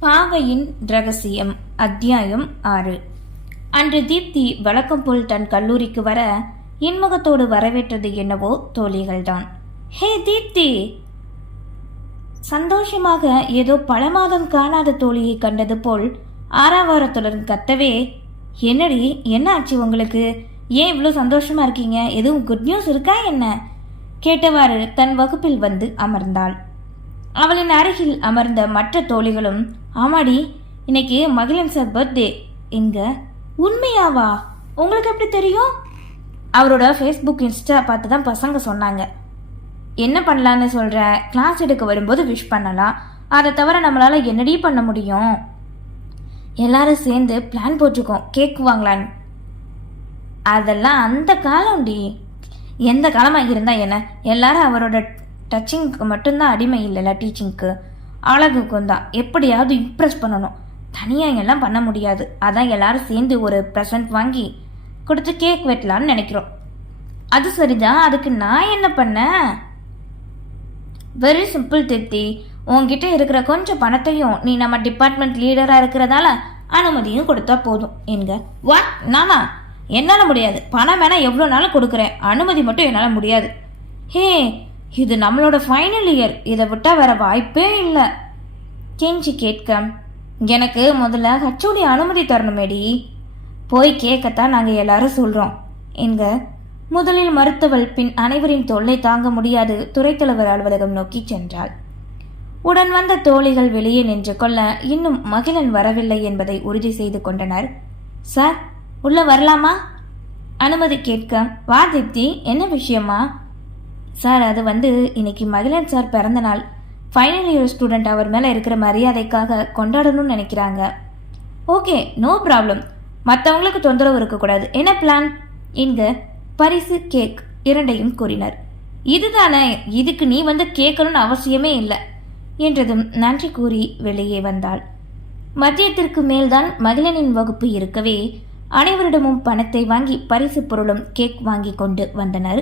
பாவையின் ரகசியம் அத்தியாயம் ஆறு. அன்று தீப்தி வழக்கம் போல் தன் கல்லூரிக்கு வர இன்முகத்தோடு வரவேற்றது என்னவோ தோழிகள்தான். ஹே தீப்தி! சந்தோஷமாக ஏதோ பல மாதம் காணாத தோழியை கண்டது போல் ஆறாவாரத்துடன் கத்தவே என்னடி என்ன ஆச்சு உங்களுக்கு? ஏன் இவ்வளோ சந்தோஷமா இருக்கீங்க? எதுவும் குட் நியூஸ் இருக்கா என்ன? கேட்டவாறு தன் வகுப்பில் வந்து அமர்ந்தாள். அவளின் அருகில் அமர்ந்த மற்ற தோழிகளும் ஆமாடி இன்னைக்கு மகிழன் சார் பர்த்டே என்க உண்மையாவா? உங்களுக்கு எப்படி தெரியும்? அவரோட ஃபேஸ்புக் இன்ஸ்டா பார்த்து தான் பசங்க சொன்னாங்க. என்ன பண்ணலான்னு சொல்கிற கிளாஸ் எடுக்க வரும்போது விஷ் பண்ணலாம். அதை தவிர நம்மளால் என்னடி பண்ண முடியும்? எல்லாரும் சேர்ந்து பிளான் போட்டிருக்கோம். கேக் வாங்கலான்னு. அதெல்லாம் அந்த காலம்டி. எந்த காலமாக இருந்தால் என்ன? எல்லாரும் அவரோட டச்சிங்க்கு மட்டும்தான் அடிமை இல்லைல்ல டீச்சிங்க்கு. அழகுக்கும் தான் எப்படியாவது இம்ப்ரெஸ் பண்ணணும். தனியாக எல்லாம் பண்ண முடியாது. அதான் எல்லாரும் சேர்ந்து ஒரு ப்ரெசன்ட் வாங்கி கொடுத்து கேக் வெட்டலான்னு நினைக்கிறோம். அது சரிதான். அதுக்கு நான் என்ன பண்ணேன் வெரி சிம்பிள் திருப்தி உன்கிட்ட இருக்கிற கொஞ்சம் பணத்தையும் நீ நம்ம டிபார்ட்மெண்ட் லீடராக இருக்கிறதால அனுமதியும் கொடுத்தா போதும். என்க வாட் நானா? என்னால் முடியாது. பணம் வேணால் எவ்வளோ நாளும் கொடுக்குறேன். அனுமதி மட்டும் என்னால் முடியாது. ஹே இது நம்மளோட ஃபைனல் இயர் இதை விட்டால் வேற வாய்ப்பே இல்லை. கெஞ்சி கேட்க எனக்கு முதல்ல ஹச்சோடி அனுமதி தரணுமேடி. போய் கேட்கத்தான் நாங்கள் எல்லாரும் சொல்கிறோம் என்க முதலில் மறுத்தவள் பின் அனைவரின் தொல்லை தாங்க முடியாது. துறைத்தலைவர் அலுவலகம் நோக்கி சென்றாள். உடன் வந்த தோழிகள் வெளியே நின்று கொள்ள இன்னும் மகிழன் வரவில்லை என்பதை உறுதி செய்து கொண்டனர். சார் உள்ள வரலாமா? அனுமதி கேட்க வா தீப்தி என்ன விஷயமா? சார் அது வந்து இன்னைக்கு மகிழன் சார் பிறந்த நாள். ஃபைனல் இயர் ஸ்டூடெண்ட் அவர் மேலே இருக்கிற மரியாதைக்காக கொண்டாடணும்னு நினைக்கிறாங்க. ஓகே நோ ப்ராப்ளம் மற்றவங்களுக்கு தொந்தரவு இருக்கக்கூடாது. என்ன பிளான் இங்க பரிசு கேக் இரண்டையும் கூறினர். இதுதானே இதுக்கு நீ வந்து கேட்கணும்னு அவசியமே இல்லை என்றதும் நன்றி கூறி வெளியே வந்தாள். மதியத்திற்கு மேல்தான் மகிழனின் வகுப்பு இருக்கவே அனைவரிடமும் பணத்தை வாங்கி பரிசு பொருளும் கேக் வாங்கி கொண்டு வந்தனர்.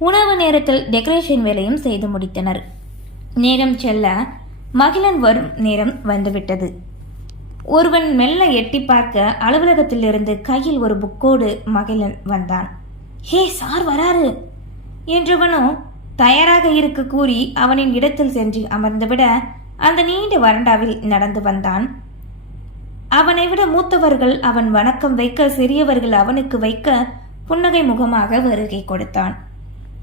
உணவு நேரத்தில் டெக்கரேஷன் வேலையும் செய்து முடித்தனர். நேரம் செல்ல மகிழன் வரும் நேரம் வந்துவிட்டது. ஒருவன் மெல்ல எட்டி பார்க்க அலுவலகத்திலிருந்து கையில் ஒரு புக்கோடு மகிழன் வந்தான். ஹே சார் வராரு! என்றவனும் தயாராக இருக்க கூறி அவனின் இடத்தில் சென்று அமர்ந்துவிட அந்த நீண்ட வறண்டாவில் நடந்து வந்தான். அவனை விட மூத்தவர்கள் அவன் வணக்கம் வைக்க சிறியவர்கள் அவனுக்கு வைக்க புன்னகை முகமாக வருகை கொடுத்தான்.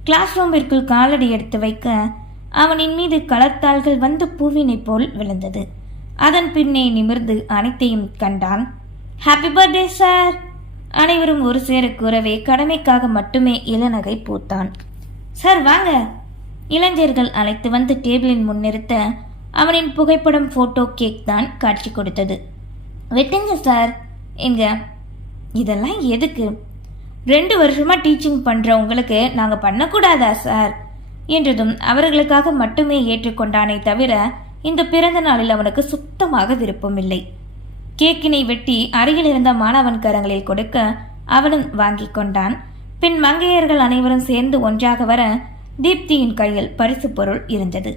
கிளாஸ் ரூமிற்குள் காலடி எடுத்து வைக்க அவனின் மீது களத்தாள்கள் வந்து பூவினைப் போல் விழுந்தது. அதன் பின்னே நிமிர்ந்து அனைத்தையும் கண்டான். ஹாப்பி பர்த்டே சார் அனைவரும் ஒரு சேர கூறவே கடமைக்காக மட்டுமே இளநகை பூத்தான். சார் வாங்க. இளைஞர்கள் அழைத்து வந்து டேபிளின் முன்னிறுத்த அவனின் புகைப்படம் போட்டோ கேக் தான் காட்சி கொடுத்தது. வெட்டுங்க சார் எங்க? இதெல்லாம் எதுக்கு? ரெண்டு வருஷமாக டீச்சிங் பண்ணுற உங்களுக்கு நாங்கள் பண்ணக்கூடாதா சார் என்றதும் அவர்களுக்காக மட்டுமே ஏற்றுக்கொண்டானே தவிர இந்த பிறந்த நாளில் அவனுக்கு சுத்தமாக விருப்பமில்லை கேக்கினை வெட்டி அருகில் இருந்த மாணவன் கரங்களில் கொடுக்க அவனும் வாங்கி கொண்டான். பின் மங்கையர்கள் அனைவரும் சேர்ந்து ஒன்றாக வர தீப்தியின் கையில் பரிசு பொருள் இருந்தது.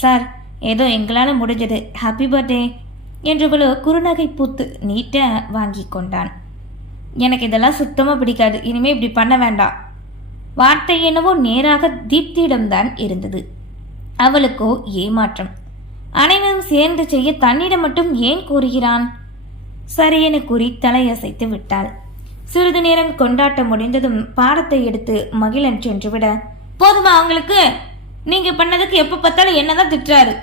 சார் ஏதோ எங்களால் முடிஞ்சது. ஹாப்பி பர்த்டே என்றவளோ குறுநகை பூத்து நீட்ட வாங்கி கொண்டான். எனக்கு இதெல்லாம் சுத்தமாக பிடிக்காது. இனிமேல் இப்படி பண்ண வேண்டாம். வார்த்தை என்னவோ நேராக தீப்தியிடம்தான் இருந்தது. அவளுக்கோ ஏமாற்றம். அனைவரும் சேர்ந்து செய்ய தன்னிடம் மட்டும் ஏன் கூறுகிறான்? சரியென கூறி தலையசைத்து விட்டாள். சிறிது நேரம் கொண்டாட்டம் முடிந்ததும் பாடத்தை எடுத்து மகிழன் சென்றுவிட போதுமா அவங்களுக்கு நீங்க பண்ணதுக்கு எப்ப பார்த்தாலும் என்னதான் திட்டுறாரு.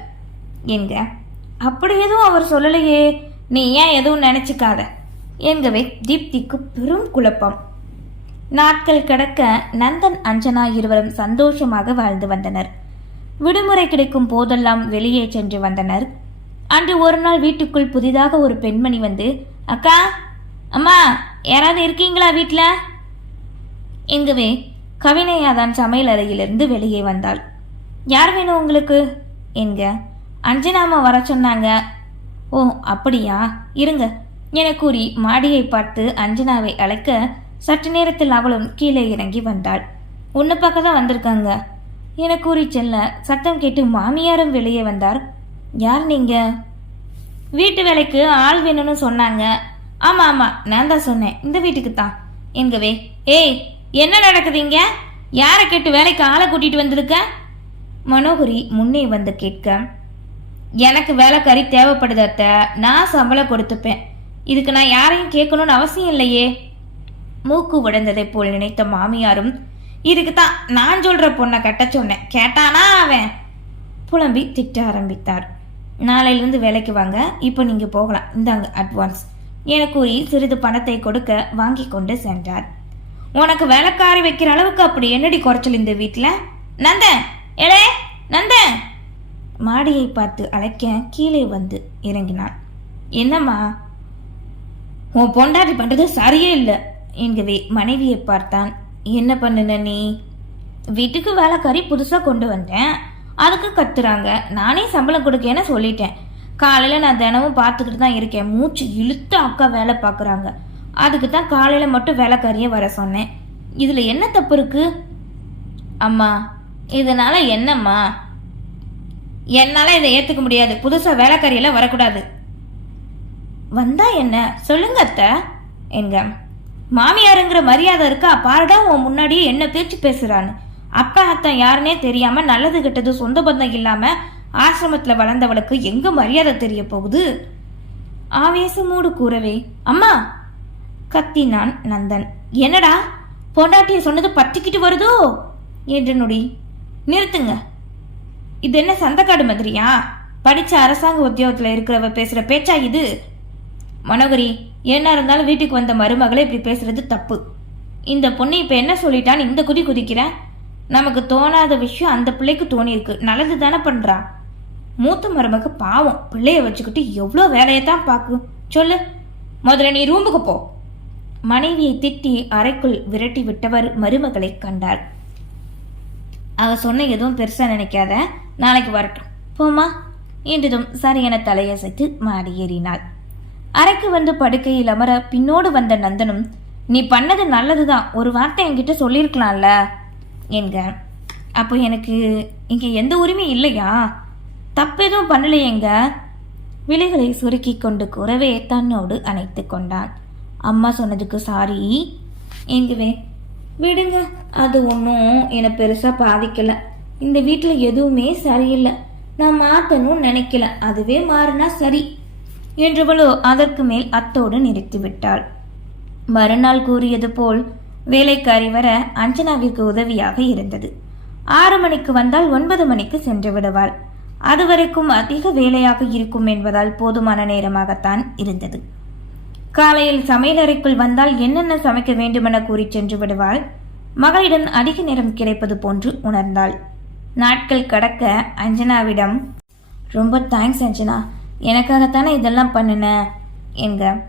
என்க அப்படி எதுவும் அவர் சொல்லலையே. நீ ஏன் எதுவும் நினைச்சுக்காத. என்கவே தீப்திக்கு பெரும் குழப்பம். நாட்கள் கடக்க நந்தன் அஞ்சனா இருவரும் சந்தோஷமாக வாழ்ந்து வந்தனர். விடுமுறை கிடைக்கும் போதெல்லாம் வெளியே சென்று வந்தனர். அன்று ஒரு நாள் வீட்டுக்குள் புதிதாக ஒரு பெண்மணி வந்து அக்கா அம்மா யாராவது இருக்கீங்களா வீட்டில் எங்கவே கவினையாதான் சமையல் அறையிலிருந்து வெளியே வந்தாள். யார் வேணும் உங்களுக்கு? என்க. அஞ்சனாமா வர சொன்னாங்க. ஓ அப்படியா? இருங்க. என கூறி மாடியை பார்த்து அஞ்சனாவை அழைக்க சற்று நேரத்தில் அவளும் கீழே இறங்கி வந்தாள். உன்னை பார்க்க தான் வந்திருக்காங்க என கூறி செல்ல சத்தம் கேட்டு மாமியாரும் வெளியே வந்தார். யார் நீங்க? வீட்டு வேலைக்கு ஆள் வேணும்னு சொன்னாங்க. ஆமா ஆமா நான் தான் சொன்னேன். இந்த வீட்டுக்கு தான். என்கவே. ஏய் என்ன நடக்குதுங்க யாரை கேட்டு வேலைக்கு ஆளை கூட்டிட்டு வந்திருக்க? மனோகரி முன்னே வந்து கேட்க எனக்கு வேலைக்காரி தேவைப்படுது நான் சம்பளம் கொடுத்துப்பேன். இதுக்கு நான் யாரையும் கேட்கணும்னு அவசியம் இல்லையே. மூக்கு உடைந்ததைப் போல் நினைத்த மாமியாரும் இதுக்கு தான் நான் சொல்ற பொண்ணை கட்ட சொன்னேன். கேட்டானா அவன்? புலம்பி திட்ட ஆரம்பித்தார். நாளையிலிருந்து வேலைக்கு வாங்க. இப்போ நீங்க போகலாம். இந்தாங்க அட்வான்ஸ் என கூறி சிறிது பணத்தை கொடுக்க வாங்கி கொண்டு சென்றார். உனக்கு வேலைக்காரி வைக்கிற அளவுக்கு அப்படி என்னடி குறைச்சல் இந்த வீட்டில் நந்த ஏலே நந்த மாடியை பார்த்து அழைக்க கீழே வந்து இறங்கினான். என்னம்மா? உன் பொண்டாட்டி பண்றது சரியே இல்லை. என்கவே மனைவியை பார்த்தான். என்ன பண்ணுன நீ? வீட்டுக்கு வேலைக்காரி புதுசாக கொண்டு வந்தேன். அதுக்கு கத்துறாங்க. நானே சம்பளம் கொடுக்கேன்னு சொல்லிட்டேன். காலையில் நான் தினமும் பார்த்துக்கிட்டு தான் இருக்கேன். மூச்சு இழுத்து அக்கா வேலை பார்க்குறாங்க. அதுக்கு தான் காலையில் மட்டும் வேலைக்காரியே வர சொன்னேன். இதில் என்ன தப்பு இருக்கு? அம்மா இதனால என்னம்மா? என்னால் இதை ஏற்றுக்க முடியாது. புதுசாக வேலைக்காரியெல்லாம் வரக்கூடாது. வந்தா என்ன? சொல்லுங்க அத்தை. என்க. மாமியாருங்கிற மரியாதை இருக்கா? பாருடா உன் முன்னாடியே என்ன பேச்சு பேசுறான்னு. அப்பா அத்தன் யாருன்னே தெரியாம நல்லது கெட்டது சொந்த பந்தம் இல்லாம ஆசிரமத்துல வளர்ந்தவளுக்கு எங்க மரியாதை தெரிய போகுது? ஆவேசமோடு கூறவே. அம்மா கத்தினான் நந்தன். என்னடா? பொண்டாட்டிய சொன்னது பற்றிக்கிட்டு வருதோ? என்று நொடி. நிறுத்துங்க. இது என்ன சந்தக்காடு மாதிரியா? படிச்ச அரசாங்க உத்தியோகத்துல இருக்கிறவ பேசுற பேச்சா இது? மனோகரி என்ன இருந்தாலும் வீட்டுக்கு வந்த மருமகளை இப்படி பேசுறது தப்பு. இந்த பொண்ணு இப்போ என்ன சொல்லிட்டான்னு இந்த குதி குதிக்கிற? நமக்கு தோணாத விஷயம் அந்த பிள்ளைக்கு தோணியிருக்கு. நல்லது தானே பண்றா? மூத்த மருமக பாவம். பிள்ளைய வச்சுக்கிட்டு எவ்வளோ வேலையை தான் பார்க்கும் சொல்லு. முதல்ல நீ ரூமுக்கு போ. மனைவியை திட்டி அறைக்குள் விரட்டி விட்டவர் மருமகளை கண்டார். அவ சொன்ன எதுவும் பெருசா நினைக்காத. நாளைக்கு வரட்டும். போமா என்றதும் சரியான தலையசைத்து மாடி ஏறினாள் அறைக்கு வந்து படுக்கையில் அமர பின்னோடு வந்த நந்தனும் நீ பண்ணது நல்லதுதான். ஒரு வார்த்தை என்கிட்ட சொல்லியிருக்கலாம்ல? என்க அப்போ எனக்கு இங்கே எந்த உரிமையும் இல்லையா? தப்பு எதுவும் பண்ணலையேங்க விழிகளை சுருக்கி கொண்டு கூறவே தன்னோடு அணைத்து கொண்டான் அம்மா சொன்னதுக்கு சாரி எங்குவே விடுங்க அது ஒன்றும் என்னை பெருசாக பாதிக்கல. இந்த வீட்டில் எதுவுமே சரியில்லை. நான் மாற்றணும்னு நினைக்கல. அதுவே மாறினா சரி. என்றவளோ அதற்கு மேல் அத்தோடு நிறுத்தி விட்டாள் மறுநாள் கூறியது போல் வேலைக்காரி வர அஞ்சனாவிற்கு உதவியாக இருந்தது. ஆறு மணிக்கு வந்தால் ஒன்பது மணிக்கு சென்று விடுவாள். அதுவரைக்கும் அதிக வேலையாக இருக்கும் என்பதால் போதுமான நேரமாகத்தான் இருந்தது. காலையில் சமையலறைக்குள் வந்தால் என்னென்ன சமைக்க வேண்டுமென கூறி சென்று விடுவாள். மகளிடம் அதிக நேரம் கிடைப்பது போன்று உணர்ந்தாள். நாட்கள் கடக்க அஞ்சனாவிடம் ரொம்ப தேங்க்ஸ் அஞ்சனா. எனக்காகத்தானே இதெல்லாம் பண்ணின? என்க.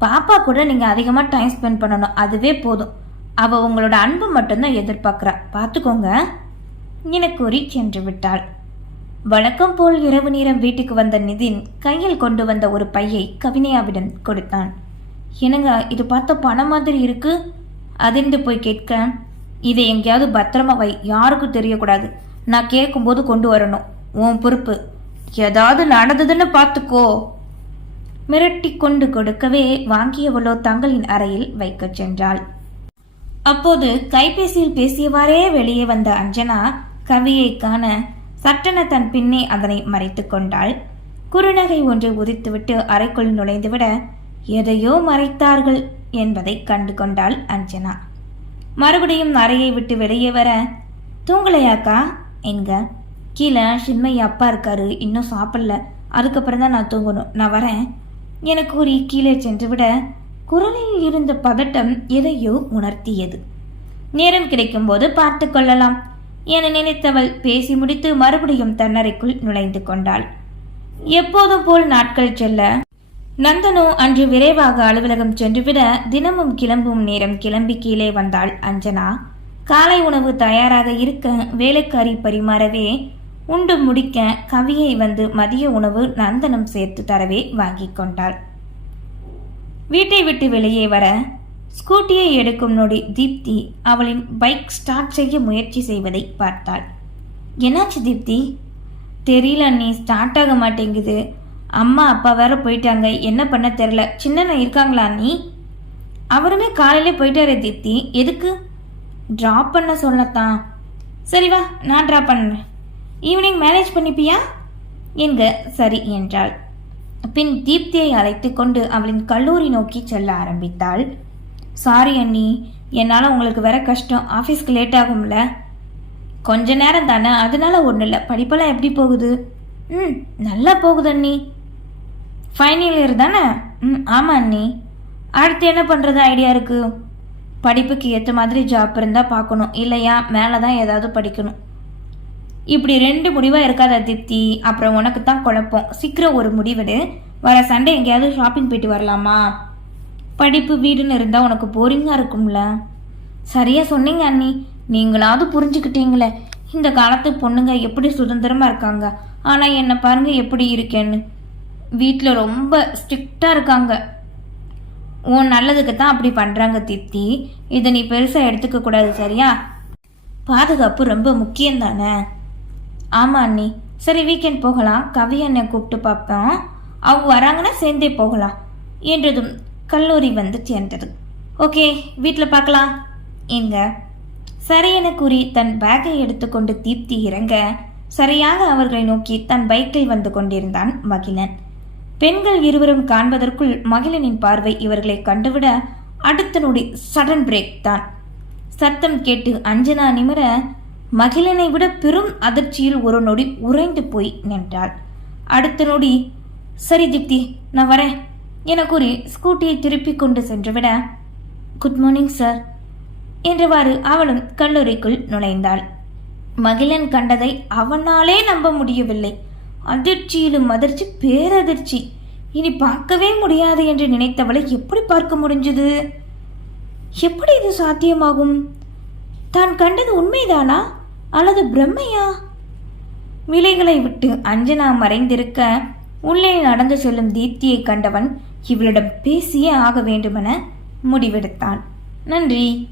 பாப்பா கூட நீங்கள் அதிகமாக டைம் ஸ்பெண்ட் பண்ணணும். அதுவே போதும். அவள் உங்களோட அன்பு மட்டும்தான் எதிர்பார்க்குறா. பார்த்துக்கோங்க என கூறி சென்று விட்டாள். வழக்கம் போல் இரவு நேரம் வீட்டுக்கு வந்த நிதின் கையில் கொண்டு வந்த ஒரு பையை கவினையாவிடம் கொடுத்தான். என்னங்க இது பார்த்த பணம் மாதிரி இருக்கு? அதிர்ந்து போய் கேட்க இதை எங்கேயாவது பத்திரமா வை. யாருக்கும் தெரியக்கூடாது. நான் கேட்கும்போது கொண்டு வரணும். உன் பொறுப்பு. ஏதாவது நடந்ததுன்னு பார்த்துக்கோ. மிரட்டி கொண்டு கொடுக்கவே வாங்கியவளோ தங்களின் அறையில் வைக்கச் சென்றாள். அப்போது கைபேசியில் பேசியவாறே வெளியே வந்த அஞ்சனா கவியை காண சட்டென தன் பின்னே அதனை மறைத்து கொண்டாள். குறுநகை ஒன்றை உதித்துவிட்டு அறைக்குள் நுழைந்துவிட எதையோ மறைத்தார்கள் என்பதை கண்டு கொண்டாள் அஞ்சனா. மறுபடியும் அறையை விட்டு வெளியே வர தூங்கலையாக்கா? என்க கீழே சின்மையா அப்பா இருக்காரு இன்னும் சாப்பிடல. அதுக்கப்புறம் தான் நான் தூங்கணும். நான் வரேன். என கூறி கீழே சென்று விட குரலில் இருந்த பதட்டம் எதையோ உணர்த்தியது. நேரம் கிடைக்கும்போது பார்த்து கொள்ளலாம் என நினைத்தவள் பேசி முடித்து மறுபடியும் தன்னறைக்குள் நுழைந்து கொண்டாள். எப்போதும் போல் நாட்கள் செல்ல நந்தனோ அன்று விரைவாக அலுவலகம் சென்றுவிட தினமும் கிளம்பும் நேரம் கிளம்பி கீழே வந்தாள் அஞ்சனா. காலை உணவு தயாராக இருக்க வேலைக்காரி பரிமாறவே உண்டு முடிக்க கவியை வந்து மதிய உணவு நந்தனம் சேர்த்து தரவே வாங்கி கொண்டாள். வீட்டை விட்டு வெளியே வர ஸ்கூட்டியை எடுக்கும் நொடி தீப்தி அவளின் பைக் ஸ்டார்ட் செய்ய முயற்சி செய்வதை பார்த்தாள். என்னாச்சு தீப்தி? தெரியல நீ ஸ்டார்ட் ஆக மாட்டேங்குது. அம்மா அப்பா வேற போயிட்டாங்க. என்ன பண்ண தெரில சின்னண்ணா இருக்காங்களா நீ அவருமே காலையிலே போயிட்டாரே தீப்தி. எதுக்கு? ட்ராப் பண்ண சொல்லத்தான். சரி வா நான் ட்ராப் பண்ணுறேன் ஈவினிங் மேனேஜ் பண்ணிப்பியா? என்க சரி என்றாள். பின் தீப்தியை அழைத்து கொண்டு அவளின் கல்லூரி நோக்கி செல்ல ஆரம்பித்தாள். சாரி அண்ணி என்னால் உங்களுக்கு வேற கஷ்டம். ஆஃபீஸ்க்கு லேட் ஆகும்ல. கொஞ்ச நேரம் தானே அதனால ஒன்றும் இல்லை. படிப்பெல்லாம் எப்படி போகுது? ம் நல்லா போகுது அண்ணி. ஃபைனல் இயர் தானே? ம் ஆமாம் அண்ணி. அடுத்து என்ன பண்ணுறது ஐடியா இருக்குது படிப்புக்கு ஏற்ற மாதிரி ஜாப் இருந்தால் பார்க்கணும். இல்லையா மேலே தான் ஏதாவது படிக்கணும். இப்படி ரெண்டு முடிவாக இருக்காத தித்தி அப்புறம் உனக்கு தான் குழப்பம். சீக்கிரம் ஒரு முடிவெடு. வர சண்டே எங்கேயாவது ஷாப்பிங் போயிட்டு வரலாமா? படிப்பு வீடுன்னு இருந்தால் உனக்கு போரிங்காக இருக்கும்ல. சரியாக சொன்னீங்க அண்ணி. நீங்களாவது புரிஞ்சுக்கிட்டீங்களே. இந்த காலத்து பொண்ணுங்க எப்படி சுதந்திரமாக இருக்காங்க? ஆனால் என்னை பாருங்கள் எப்படி இருக்கேன்னு. வீட்டில் ரொம்ப ஸ்ட்ரிக்டாக இருக்காங்க. உன் நல்லதுக்கு தான் அப்படி பண்ணுறாங்க தீப்தி இதை நீ பெருசாக எடுத்துக்க கூடாது சரியா? பாதுகாப்பு ரொம்ப முக்கியம் தானே ஆமாம் அண்ணி. சரி வீக்கெண்ட் போகலாம். கவி அண்ணனை கூப்பிட்டு பார்ப்போம். அவங்க வராங்கன்னா சேர்ந்தே போகலாம் என்றதும் கல்லூரி வந்து சேர்ந்தது. ஓகே வீட்டில் பார்க்கலாம். எங்க சரி என கூறி தன் பேக்கை எடுத்துக்கொண்டு தீப்தி இறங்க சரியாக அவர்களை நோக்கி தன் பைக்கில் வந்து கொண்டிருந்தான் மகிழன். பெண்கள் இருவரும் காண்பதற்குள் மகிழனின் பார்வை இவர்களை கண்டுவிட அடுத்த நொடி சடன் பிரேக் தான். சத்தம் கேட்டு அஞ்சனா நிமிர மகிழனை விட பெரும் அதிர்ச்சியில் ஒரு நொடி உறைந்து போய் நின்றாள். அடுத்த நொடி சரி தீப்தி நான் வரேன் என கூறி ஸ்கூட்டியை திருப்பிக் கொண்டு சென்றுவிட குட் மார்னிங் சார் என்றவாறு அவளும் கல்லூரிக்குள் நுழைந்தாள். மகிழன் கண்டதை அவனாலே நம்ப முடியவில்லை. அதிர்ச்சியிலும் அதிர்ச்சி பேரதிர்ச்சி. இனி பார்க்கவே முடியாது என்று நினைத்தவளை எப்படி பார்க்க முடிஞ்சது? எப்படி இது சாத்தியமாகும்? தான் கண்டது உண்மைதானா? அல்லது பிரம்மையா? விலைகளை விட்டு அஞ்சனா மறைந்திருக்க உள்ளே நடந்து செல்லும் தீப்தியை கண்டவன் இவளிடம் பேசியே ஆக வேண்டுமென முடிவெடுத்தான். நன்றி.